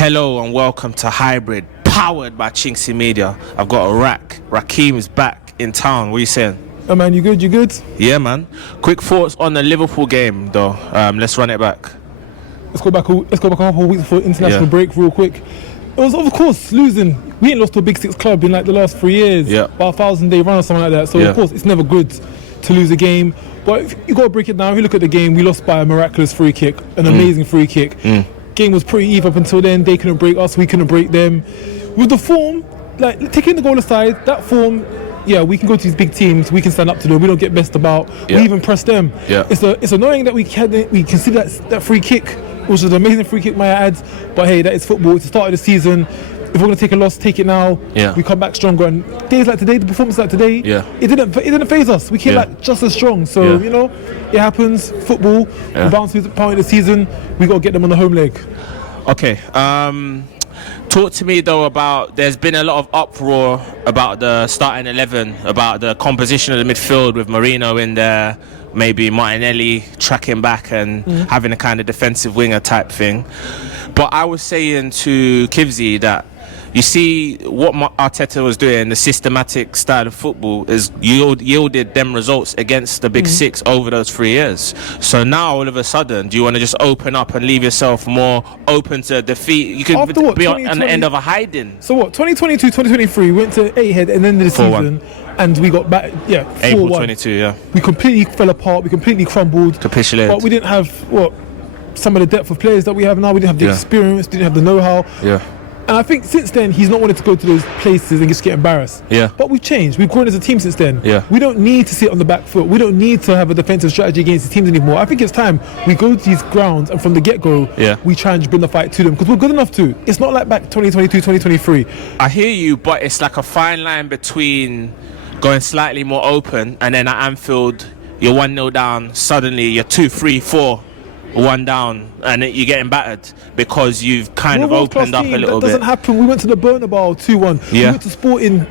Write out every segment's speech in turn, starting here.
Hello and welcome to Hybrid, powered by chinkseyMEDIA. I've got a Rakeem is back in town. What are you saying? Oh man, you good? You good? Yeah, man. Quick thoughts on the Liverpool game, though. Let's run it back. Let's go back a couple of weeks before international break, real quick. It was, of course, losing. We ain't lost to a Big Six club in like the last 3 years. Yeah. About a 1,000-day run or something like that. So of course, it's never good to lose a game. But if you got to break it down. If you look at the game, we lost by a miraculous free kick, an amazing free kick. Game was pretty even up until then. They couldn't break us, we couldn't break them. With the form, like taking the goal aside, that form, yeah, we can go to these big teams, we can stand up to them, we don't get messed about, we even press them. It's annoying that we consider that free kick, which was an amazing free kick, might I add, but hey, that is football. It's the start of the season. If we're going to take a loss, take it now. We come back stronger, and days like today, the performance like today, it didn't faze us. We came back just as strong. So you know, it happens. Football, we bounce through the point of the season. We got to get them on the home leg. Okay. Talk to me though about, there's been a lot of uproar about the starting 11, about the composition of the midfield with Marino in there, maybe Martinelli tracking back and having a kind of defensive winger type thing. But I was saying to Kivsy that you see what Arteta was doing, the systematic style of football, is yielded them results against the Big Six over those 3 years. So now all of a sudden, do you want to just open up and leave yourself more open to defeat? You could be on the end of a hiding. So what, 2022, 2023, we went to Etihad at the end of the season, and we got back, April 22, We completely fell apart, we completely crumbled. Capitulated. But we didn't have, some of the depth of players that we have now. We didn't have the experience, didn't have the know-how. And I think since then, he's not wanted to go to those places and just get embarrassed. But we've changed. We've grown as a team since then. We don't need to sit on the back foot. We don't need to have a defensive strategy against the teams anymore. I think it's time we go to these grounds and from the get-go, we try and bring the fight to them, because we're good enough to. It's not like back 2022, 2023. I hear you, but it's like a fine line between going slightly more open and then at Anfield, you're 1-0 down, suddenly you're 2-3-4. 1 down and you're getting battered because you've kind of opened up a little bit. That doesn't happen. We went to the Bernabeu 2-1. We went to Sporting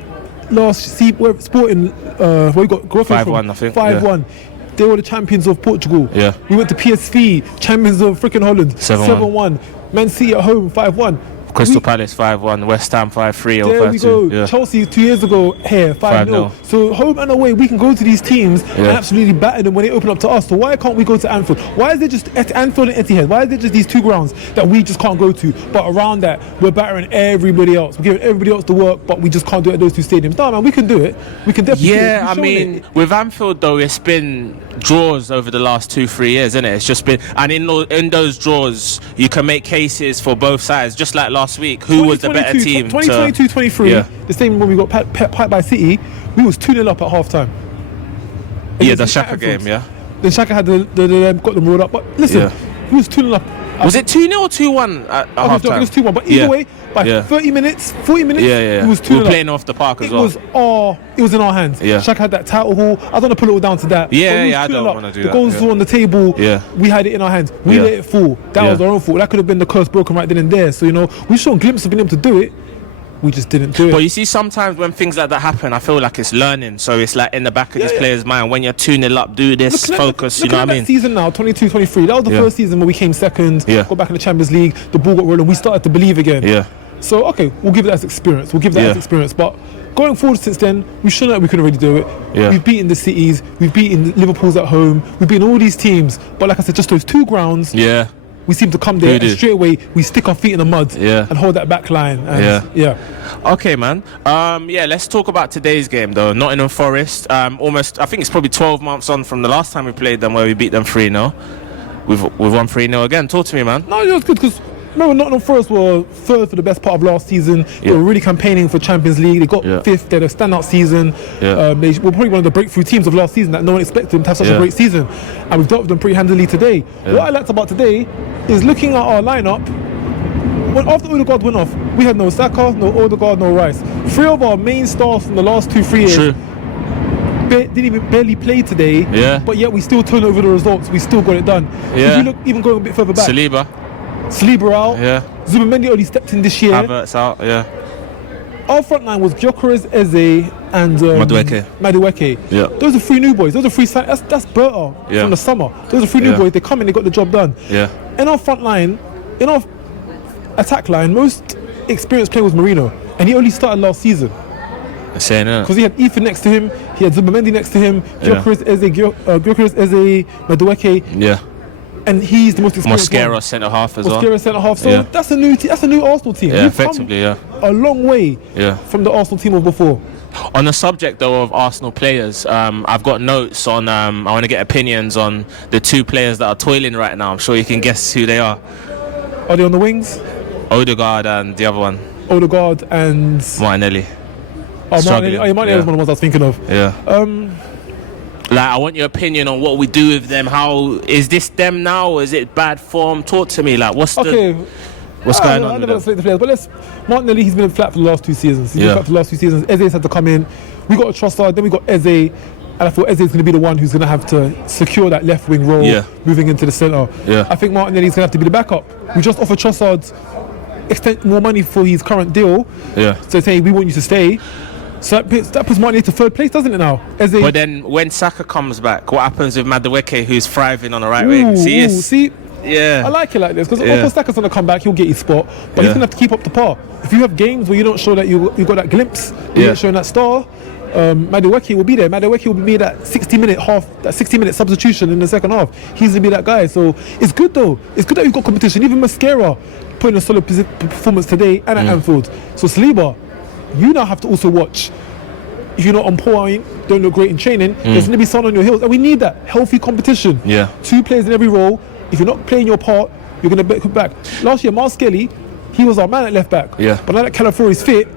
Sporting where we got 5-1, I think. 5-1. They were the champions of Portugal. We went to PSV, champions of freaking Holland. 7-1. Man City at home 5-1. Crystal Palace 5-1, West Ham 5-3 or 5-2. There we go. Chelsea 2 years ago here 5-0. So home and away, we can go to these teams and absolutely batter them when they open up to us. So why can't we go to Anfield? Why is there just Anfield and Etihad? Why is there just these two grounds that we just can't go to? But around that, we're battering everybody else. We're giving everybody else the work, but we just can't do it at those two stadiums. No, man, we can do it. We can definitely do it. Yeah, I mean, with Anfield though, it's been draws over the last 2-3 years, isn't it? It's just been, and in those draws, you can make cases for both sides. Just like last week, who was the better team? 2022-23, the same when we got piped by City, we was 2-0 up at half time. The Saka game, Then Saka had got them rolled up. But listen, we was 2-0 up. Was it 2-0 or 2-1 at half time? It was 2-1, but either way, by 30 minutes, 40 minutes, it was 2-0. We were playing off the park as well. It was in our hands. Shaq had that title haul. I don't want to put it all down to that. I don't want to do that. The goals were on the table. We had it in our hands. We let it fall. That was our own fault. That could have been the curse broken right then and there. So, you know, we've shown glimpses of being able to do it. We just didn't do it. But you see, sometimes when things like that happen, I feel like it's learning. So it's like in the back of this player's mind, when you're 2-0 up, do this, focus, you know what I mean? Season now, 22-23, that was the first season where we came second, got back in the Champions League, the ball got rolling, we started to believe again. So, okay, we'll give that as experience. But going forward since then, we've shown that we can already do it. We've beaten the cities, we've beaten Liverpool's at home, we've beaten all these teams. But like I said, just those two grounds. We seem to come there and straight away we stick our feet in the mud and hold that back line. And Okay, man. Let's talk about today's game though. Nottingham Forest. I think it's probably 12 months on from the last time we played them, where we beat them 3-0. We've won 3-0 again. Talk to me, man. No, it was good because remember Nottingham Forest were third for the best part of last season. They were really campaigning for Champions League. They got fifth. They had a standout season. They were probably one of the breakthrough teams of last season that no one expected them to have such a great season. And we've dealt with them pretty handily today. What I liked about today is looking at our lineup. After Odegaard went off, we had no Saka, no Odegaard, no Rice. 3 of our main stars from the last 2-3 years didn't barely play today. But yet we still turned over the results. We still got it done. If you look, even going a bit further back, Saliba out. Zubamendi only stepped in this year. Havertz out. Our front line was Gyökeres, Eze and Madueke. Those are 3 new boys. Those are 3 that's Berta from the summer. Those are 3 new boys. They come in, they got the job done. In our front line, attack line, most experienced player was Marino, and he only started last season. Saying that. Because he had Ethan next to him, he had Zubamendi next to him, Gyökeres Eze, Madueke. Yeah. And he's the most experienced Mosquera centre half as well. Mosquera centre half. So that's a new Arsenal team. Yeah, We've effectively, a long way from the Arsenal team of before. On the subject though of Arsenal players, I've got notes on. I want to get opinions on the 2 players that are toiling right now. I'm sure you can guess who they are. Are they on the wings? Odegaard and the other one. Odegaard and Martinelli. Martinelli was one of the ones I was thinking of. Yeah. I want your opinion on what we do with them. How is this them now? Or is it bad form? Talk to me. What's going on? I never select the players, but Martinelli, he's been flat for the last 2 seasons. Eze's had to come in. We got a Trossard, then we got Eze, and I thought Eze's going to be the one who's going to have to secure that left wing role moving into the centre. Yeah. I think Martinelli's going to have to be the backup. We just offered Trossard more money for his current deal. Yeah. So say we want you to stay. So that puts Martinelli to 3rd place, doesn't it now? But then when Saka comes back, what happens with Madueke, who's thriving on the right wing? Yeah, I like it like this because of course Saka's gonna come back, he'll get his spot, but he's gonna have to keep up the par. If you have games where you don't show that you got that glimpse, you're not showing that star, Madueke will be there. Madueke will be that 60-minute substitution in the second half. He's gonna be that guy. So it's good though. It's good that you've got competition. Even Mosquera putting a solid performance today and at Anfield. So Saliba, you now have to also watch. If you're not on point, don't look great in training, there's going to be sun on your heels. And we need that healthy competition. Yeah. 2 players in every role. If you're not playing your part, you're going to back. Last year, Myles Skelly, he was our man at left back. Yeah. But now that Calafori's fit,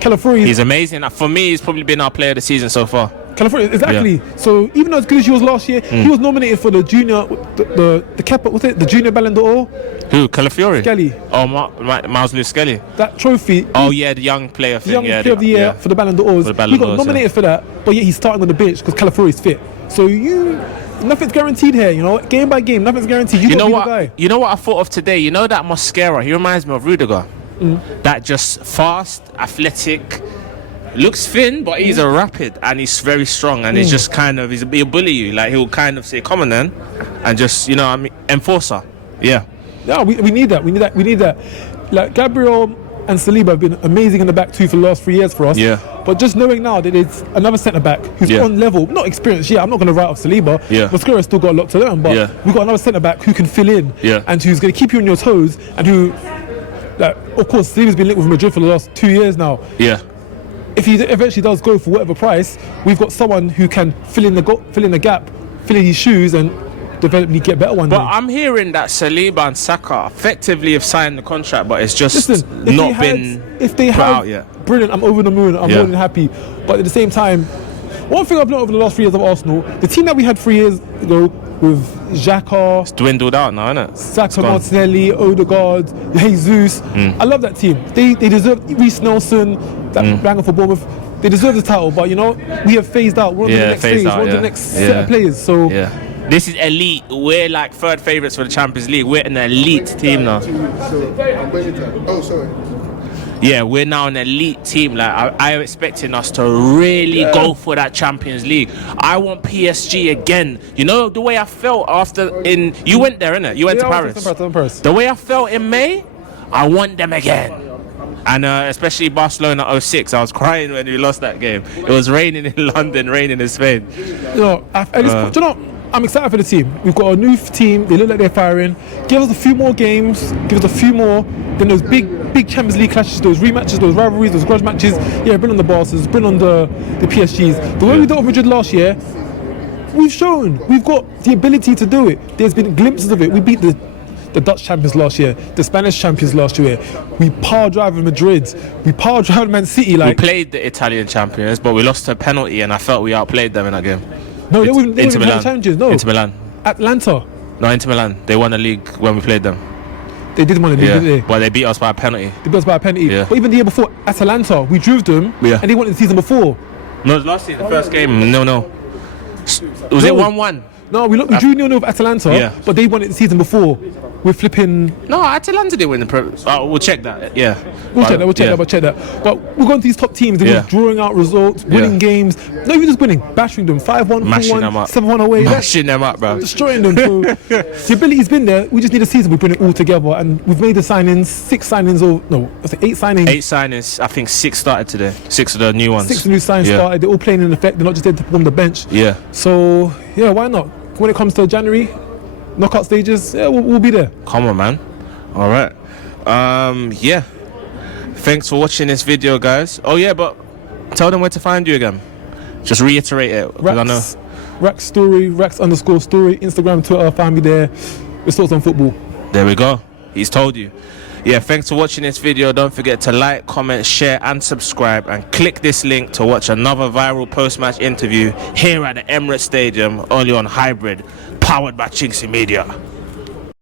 he's amazing. For me, he's probably been our player of the season so far. Calafori, exactly. Yeah. So even though as good as he was last year, he was nominated for the junior, the junior Ballon d'Or. Who? Calafiori? Skelly. Oh, Myles Lewis Skelly. That trophy. Oh yeah, the young player thing. The young player of the year for the Ballon d'Ors. He got nominated for that, but yet he's starting on the bench because Calafori's fit. So nothing's guaranteed here, game by game, nothing's guaranteed. You know what? The guy. You know what I thought of today? You know that Mosquera? He reminds me of Rudiger. That just fast, athletic. Looks thin, but he's a rapid and he's very strong and he's just he'll bully you. He'll kind of say, come on then, and just enforcer. Yeah. Yeah, we need that. We need that. Gabriel and Saliba have been amazing in the back too for the last 3 years for us. Yeah. But just knowing now that it's another centre back who's on level, not experienced. Yeah, I'm not going to write off Saliba. Yeah. Mosquera's still got a lot to learn, but we've got another centre back who can fill in and who's going to keep you on your toes and who, of course, Saliba's been linked with Madrid for the last 2 years now. Yeah. If he eventually does go for whatever price, we've got someone who can fill in the gap, fill in his shoes, and developmentally get better one day. But I'm hearing that Saliba and Saka effectively have signed the contract, but it's just not been put out yet. Brilliant. I'm over the moon. I'm more than happy. But at the same time, one thing I've learned over the last 3 years of Arsenal, the team that we had 3 years ago with Xhaka, it's dwindled out now, isn't it? Saka, Martinelli, Odegaard, Jesus. I love that team. They deserve Reece Nelson, that banger for Bournemouth. They deserve the title, but we have phased out. We're on the next phase. We're on the next set of players. So this is elite. We're like 3rd favourites for the Champions League. We're an elite team now. Yeah, we're now an elite team. I'm expecting us to really go for that Champions League. I want PSG again. You know the way I felt you went there, innit? You went to Paris. The way I felt in May, I want them again. And especially Barcelona 06, I was crying when we lost that game. It was raining in London, raining in Spain. I'm excited for the team. We've got a new team. They look like they're firing. Give us a few more games. Give us a few more. Then those big Champions League clashes, those rematches, those rivalries, those grudge matches. Yeah, bring on the Barca's, bring on the PSGs. The way we did with Madrid last year, we've shown we've got the ability to do it. There's been glimpses of it. We beat the Dutch champions last year, the Spanish champions last year. We power drive Madrid. We power drive Man City. We played the Italian champions, but we lost to a penalty, and I felt we outplayed them in that game. No, they weren't challenges. No, Inter Milan. Atlanta. No, Inter Milan. They won the league when we played them. They did win the league, didn't they? But they beat us by a penalty. Yeah. But even the year before, Atalanta, we drove them, and they won the season before. No, it was last year, the first game. No. Was it 1-1? No, we drew 0-0 with Atalanta, but they won it the season before we're flipping. No, Atalanta didn't win the Premier. We'll check that. Yeah, We'll check that. But we're going to these top teams. They're just drawing out results, winning games. Not even just winning, bashing them 5-1, 4-1, 7-1 away. Mashing them up, bro. Destroying them. So the ability's been there. We just need a season. We bring it all together, and we've made the signings. 6 signings, or no, I say 8 signings. 8 signings. I think 6 started today. 6 of the new ones. 6 new signings started. They're all playing in effect. They're not just there to perform the bench. Yeah. So yeah, why not? When it comes to January, knockout stages, yeah, we'll be there. Come on, man. All right. Yeah. Thanks for watching this video, guys. Oh yeah, but tell them where to find you again. Just reiterate it. Rax story, Rax_story, Instagram, Twitter, find me there. It's Thoughts on Football. There we go. He's told you. Yeah, thanks for watching this video. Don't forget to like, comment, share and subscribe, and click this link to watch another viral post-match interview here at the Emirates Stadium, only on Hybrid, powered by chinkseyMEDIA.